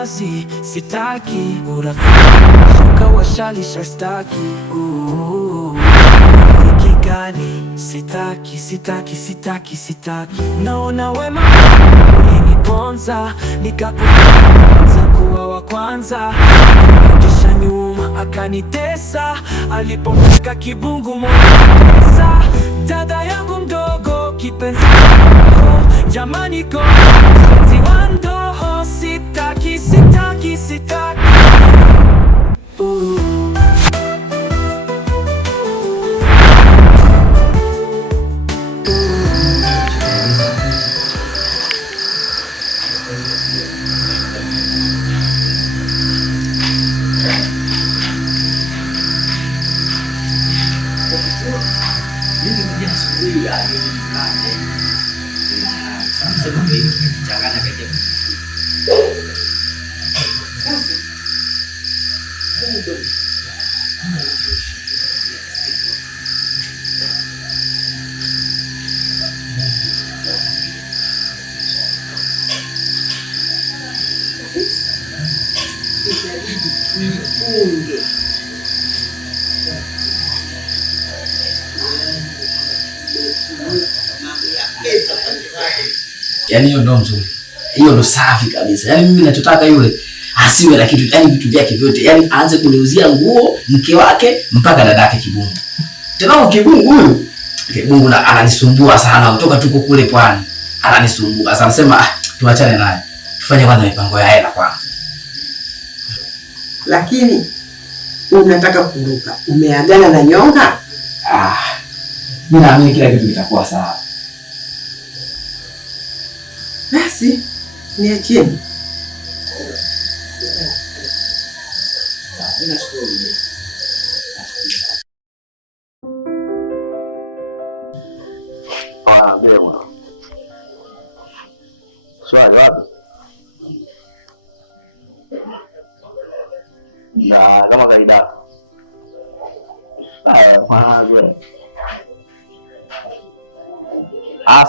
kazi, sitaki urafiki kawashalisha staki. Rafiki gani? Sitaki. Naona wema uliniponza, nikakuanza kuwa wa kwanza, kisha nyuma akanitesa, alipomtaka kibungu moja. Dada yangu mdogo, kipenzi jamani, mpenzi wa ndoho, sitaki. Yaani hiyo ndo nzuri. Hiyo ndo safi kabisa. Yaani mimi ninachotaka yule asiwe na kitu, yaani vitu vyake vyote. Yaani aanze kuniuzia nguo, mke wake mpaka dadake Kibungu. Tena Kibungu huyu, Kibungu na ananisumbua sana kutoka tuko kule Pwani. Ananisumbua. Sasa nasema tuachane naye. Tufanye kwanza mipango ya hela kwanza. Lakini unataka kuruka. Umeagana na nyonga? Mimi naamini kila kitu kitakuwa sawa. Basi niacheni. Swali wapi? Na kama kaida. Mwana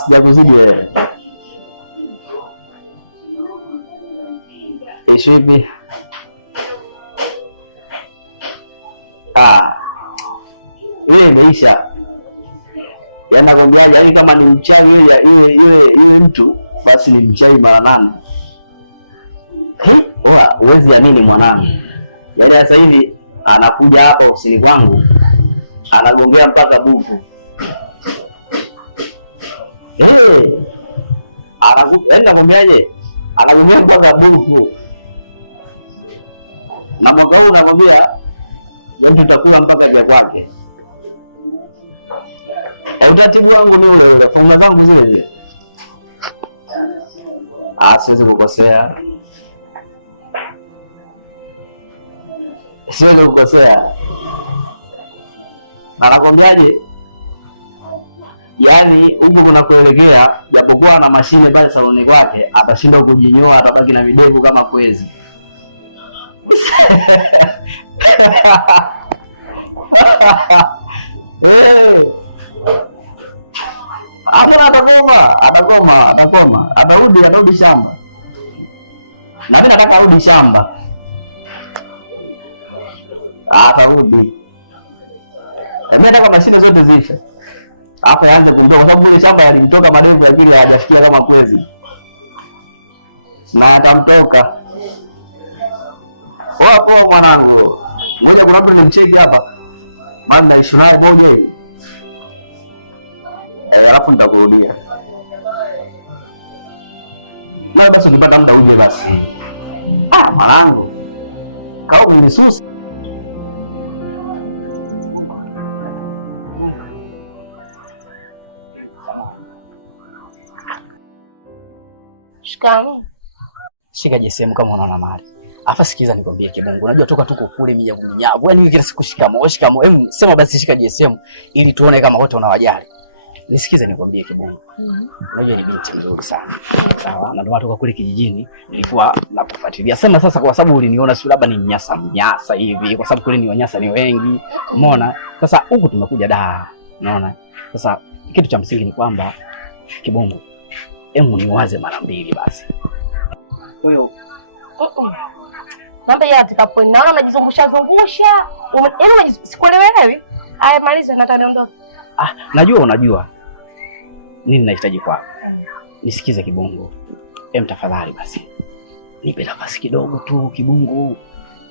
sijakuzidi wewe. Ishibi. Ile imeisha. Yanakwambia yaani kama ni mchai yule mtu basi ni mchai mara 8. Huwezi amini mwanangu. Yaani sasa hivi anakuja hapo ofisini kwangu. Anagongea mpaka buku. Enda kumbeaje? Anagongea mpaka buku. Na mwaka huu nakwambia wewe tutakula mpaka vya kwake. Utaratibu wangu ni ule, funga zangu zile. Siwezi kukosea. Siwezi kukosea. Anakwambiaje? Yaani huko kuna kuelekea, japokuwa na mashine pale saloni kwake, atashindwa kujinyoa, atabaki na videvu kama kwezi. Atakoma. Atarudi shamba. Na mimi nataka arudi shamba. Atarudi. Mimi nataka mashine zote ziishe. Hapa yaanze kumtoa kwa sababu ile shamba yalimtoka madevu ya pili hajafikia kama kwezi. Na atamtoka. Wapo mwanangu. Ngoja kuna mtu nimcheki hapa. Maana naishi naye bonge. Alafu nitakurudia. Na basi ukipata muda uje basi. Mwanangu. Kau umenisusa. Shikamoo. Shika JSM kama unaona mali. Afa sikiza nikwambie Kibungu. Unajua toka tuko kule mnyavu. Yaani kila siku shikamoo. Hebu sema basi shika JSM ili tuone kama wote unawajali. Nisikize nikwambie Kibungu. Unajua ni binti nzuri sana. Sawa? Na ndio toka kule kijijini nilikuwa nakufuatilia. Sema sasa kwa sababu uliniona si labda ni mnyasa hivi kwa sababu kule ni wanyasa ni wengi. Umeona? Sasa huku tumekuja da. Unaona? Sasa kitu cha msingi ni kwamba Kibungu niwaze mara mbili basi. Mambo ya atakapo naona unajizungusha. Yaani unajisikuelewi. Haya maliza na niondoke. Najua unajua. Nini nahitaji kwako? Nisikize Kibungu. Tafadhali basi. Nipe nafasi kidogo tu Kibungu.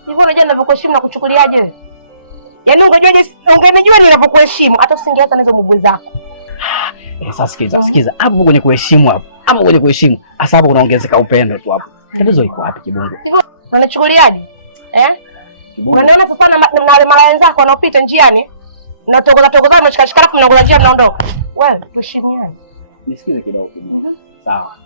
Hivi unajua ninavyokuheshimu na kuchukuliaje wewe? Yaani ungenijua ninavyokuheshimu hata usingeanza na hizo mguu zako. Sasa sikiza. Hapo kwenye kuheshimu hapo. Hapo kwenye kuheshimu. Hasa hapo unaongezeka upendo tu hapo. Tatizo liko wapi Kibungu? Unachukuliaje? Unaona sasa na wale mara wenzako wanaopita njiani na togoza mshikashika alafu mnaongoza njia mnaondoka. Wewe tuheshimiane. Nisikize kidogo Kibungu. Sawa.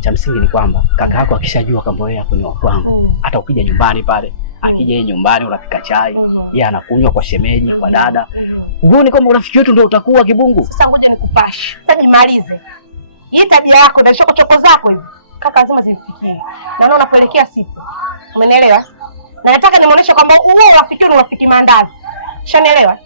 Cha msingi ni kwamba kaka yako akishajua kwamba wewe hapo ni wa kwangu, hata ukija nyumbani pale, akija yeye nyumbani unapika chai, yeye anakunywa kwa shemeji, kwa dada. Uone kama urafiki wetu ndio utakuwa Kibungu. Sasa ngoja nikupashe. Sasa jimalize. Hii tabia yako ndio choko zako hivi. Kaka lazima zimfikie. Naona unapoelekea sipo. Umenielewa? Na nataka nimuoneshe kwamba wewe urafiki ni urafiki maandazi. Ushanielewa?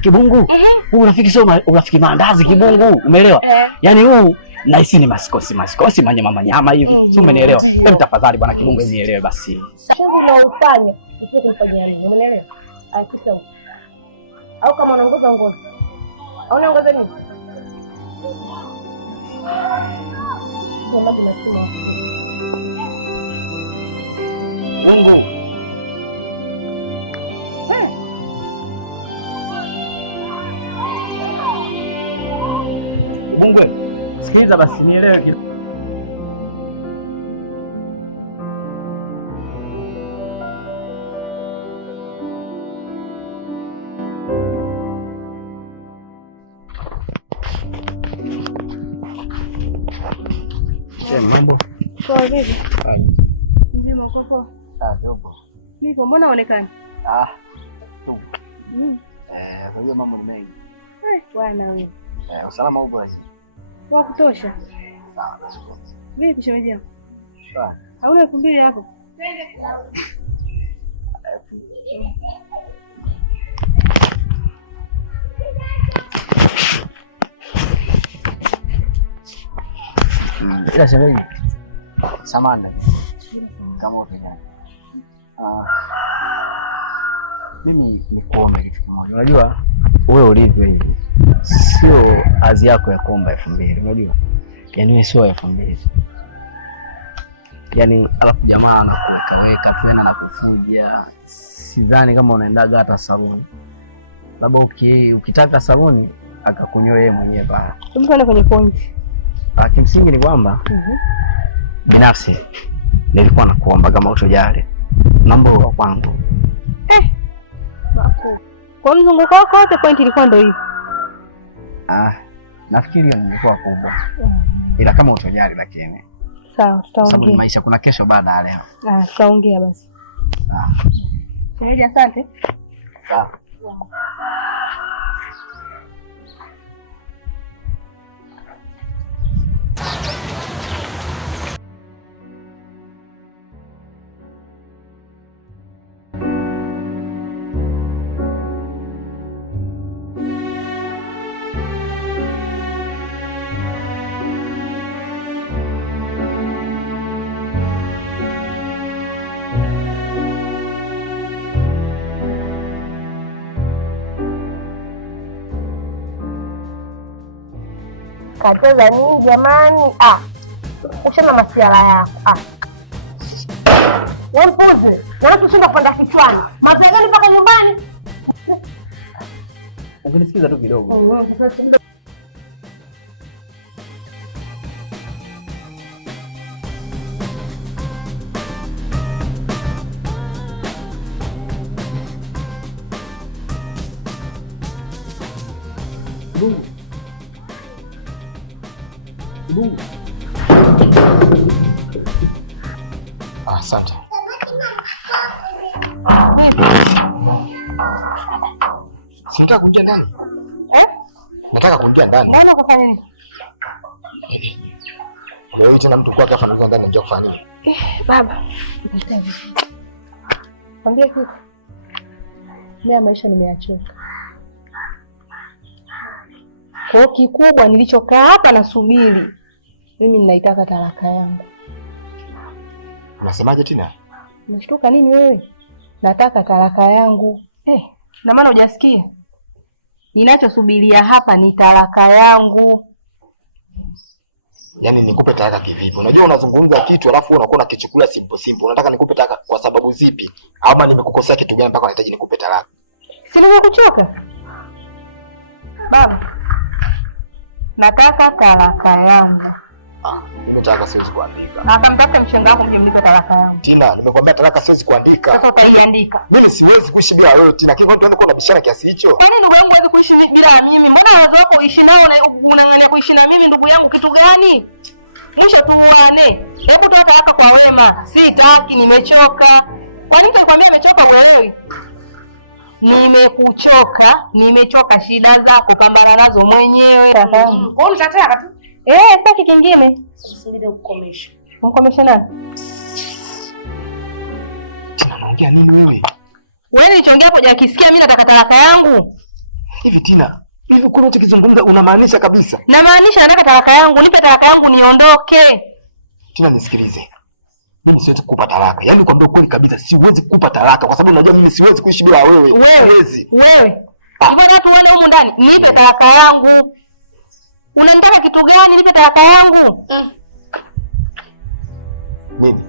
Kibungu. Huu urafiki sio urafiki maandazi Kibungu. Umeelewa? Yaani huu na hisi ni masikosi manyama hivi. Si umenielewa? Tafadhali bwana Kibungu nielewe basi. Shughuli unaofanya sio kufanya nini? Umenielewa? Hakika. Au kama unaongoza ngozi. Au unaongoza nini? Mungu. Mungu. Sikiliza basi nielewe kidogo. Mambo. Poa vipi? Nzima uko poa? Dogo. Nipo, mbona uonekani? Tu. Kwa hiyo mambo ni mengi. Bwana wewe. Usalama uko aje? Wa kutosha. Sawa, nashukuru. Vipi shemeji yako? Sawa. Hauna 2000 hapo? Ila shemeji. Samahani. Kama ukijana. Mimi nikuombe kitu kimoja. Unajua wewe ulivyo hivi sio azi yako ya kuomba 2000, unajua? Yaani wewe sio 2000. Yaani alafu jamaa anakuweka tena na kufuja. Sidhani kama unaendaga hata saluni. Labda ukitaka saluni akakunyoa yeye mwenyewe pale. Tumepanda kwenye point. Kimsingi ni kwamba binafsi nilikuwa nakuomba kama utojali namba wa kwangu. Kwa mzunguko wako wote point ilikuwa ndio hiyo. Nafikiri nilikuwa kubwa. Ila kama utojali lakini. Sawa, tutaongea. Sababu maisha kuna kesho baada ya leo. Tutaongea basi. Shemeji asante. Sawa. Kacheza nini jamani? Ushana masiala yako. Wewe mpuzi, unatushinda kwenda kichwani. Mabegani mpaka nyumbani. Ungenisikiza tu kidogo. Kibungu. Asante. Nataka kuingia ndani. Nataka kuingia ndani. Mbona ukafanya nini? Wewe tena mtu kwa ghafla anaanza ndani anajua kufanya nini? Baba. Kwambia kitu. Mimi maisha nimeachoka. Kwa kikubwa nilichokaa hapa nasubiri. Mimi ninaitaka talaka yangu. Unasemaje tena? Umeshtuka nini wewe? Nataka talaka yangu. Na maana hujasikia? Ninachosubiria hapa ni talaka yangu. Yaani nikupe talaka kivipi? Unajua unazungumza kitu alafu unakuwa unakichukulia simple. Unataka nikupe talaka kwa sababu zipi? Ama nimekukosea kitu gani mpaka unahitaji nikupe talaka? Si nimekuchoka? Baba. Nataka talaka yangu. Mimi talaka siwezi kuandika. Akamtaka mshenga wako mje mlipe talaka yangu. Tina, nimekwambia talaka siwezi kuandika. Sasa utaiandika. Mimi siwezi kuishi bila wewe Tina. Kiko tuanze kuwa na bishara kiasi hicho. Kwani ndugu yangu hawezi kuishi bila mimi? Mbona wazo wako uishi nao na unang'ania kuishi na mimi ndugu yangu kitu gani? Mwisho tuone. Hebu toa talaka kwa wema. Sitaki, nimechoka. Kwani mtu akwambia amechoka uelewi? Nimechoka shida zako pambana nazo mwenyewe. Wewe unataka tu? Sitaki kingine. Subiri kukomesha. Kukomesha nani? Tina, naongea nini wewe? Wewe nilichoongea hapo hujakisikia mimi nataka talaka yangu. Hivi Tina, hivi kwa nini ukizungumza unamaanisha kabisa? Namaanisha nataka talaka yangu, nipe talaka yangu niondoke. Tina, nisikilize. Mimi siwezi kukupa talaka. Yaani kwambia kweli kabisa siwezi kukupa talaka kwa sababu unajua mimi siwezi kuishi bila wewe. Siwezi. Wewe. Hivyo watu wana humu ndani, nipe talaka yangu. Unanitaka kitu gani? Nipe talaka yangu. Nini?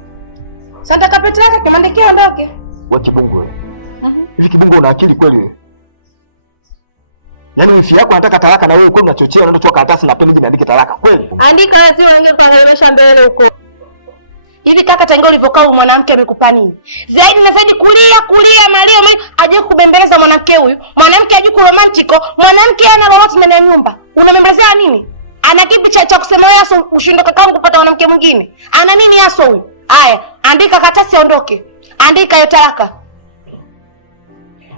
Sasa kapeti yake kimandikio ondoke. Wewe kibungu wewe. Hivi kibungu una akili kweli wewe? Yaani wifi yako anataka talaka na wewe kweli unachochea unaenda kutoa karatasi na peni niandike talaka kweli? Andika wewe, sio unaingia kuangalia mbele huko. Hivi kaka tangia ulivyokaa mwanamke amekupa nini? Zaidi na zaidi kulia malio aje kubembeleza mwanamke huyu. Mwanamke aje kuromantiko, mwanamke ana lolote ndani ya nyumba. Unamembelezea nini? Ana kipi cha kusema wewe aso ushinde kakaangu kupata mwanamke mwingine? Ana nini aso huyu? Haya, andika karatasi aondoke. Andika hiyo talaka.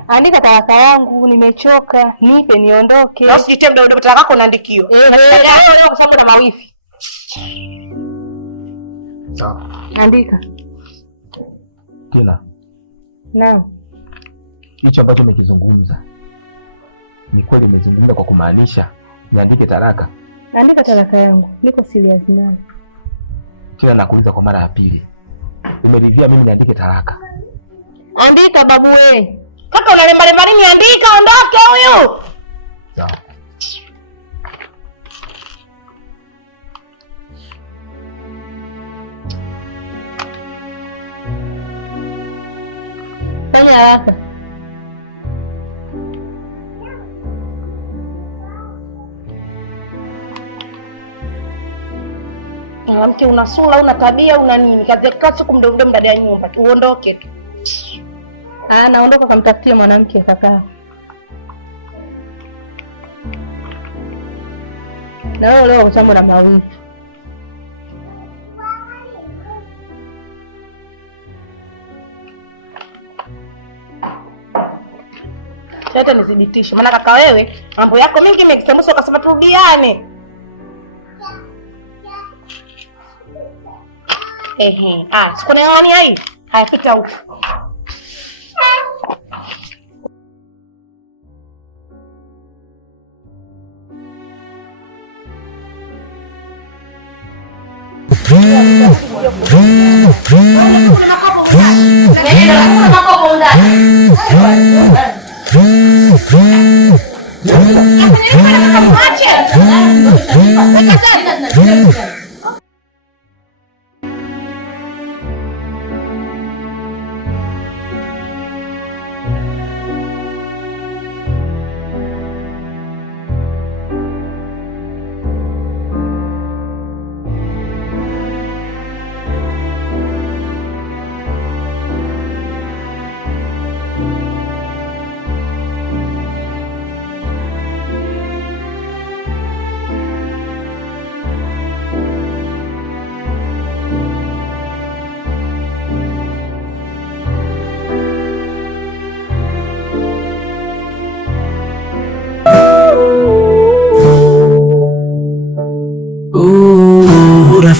Andika talaka yangu, nimechoka. Nipe niondoke. Na usijitie mdomo talaka yako unaandikio. Leo kwa sababu na mawifi. Sawa. Andika. Tina. Naam. Hicho ambacho umekizungumza ni kweli umezungumza kwa kumaanisha niandike talaka? Andika talaka yangu. Niko serious nayo. Tina, nakuuliza kwa mara ya pili. Umeridhia mimi niandike talaka? Andika babu wewe. Kaka unalemba nini? Andika ondoke huyu. Sawa. Fanya haraka. Mwanamke una sura, una tabia, una nini? Kazi kumdomdom ndani ya nyumba tu uondoke tu. Naondoka kumtafutia mwanamke kaka. Na leo kwa sababu na mawifi. Hata nidhibitishe. Maana kaka wewe mambo yako mingi mekisemuso ukasema turudiane. Sikuniang'ania hii. Haya pita huko.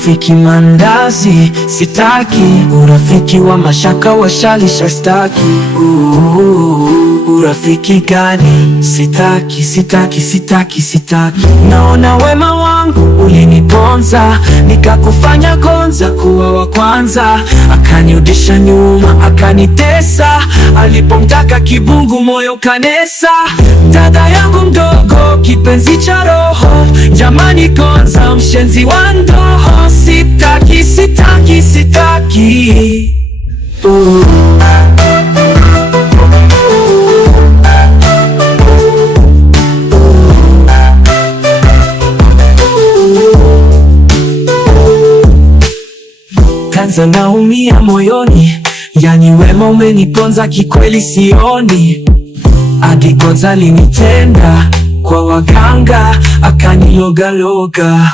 urafiki mandazi sitaki, urafiki wa mashaka washalisha staki. Urafiki gani? Sitaki, sitaki, sitaki, sitaki. Naona wema wangu uliniponza, nikakufanya gonza kuwa wa kwanza, akanirudisha nyuma, akanitesa, alipomtaka kibungu moyo kanesa. Dada yangu mdogo, kipenzi cha roho, jamani gonza, mshenzi wa ndoho, sitaki, sitaki, sitaki. Kanza naumia moyoni, yani wema umeniponza kikweli sioni. Akigonza linitenda kwa waganga, akanilogaloga.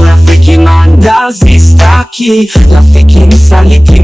Urafiki mandazi staki, rafiki msaliti